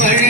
மழை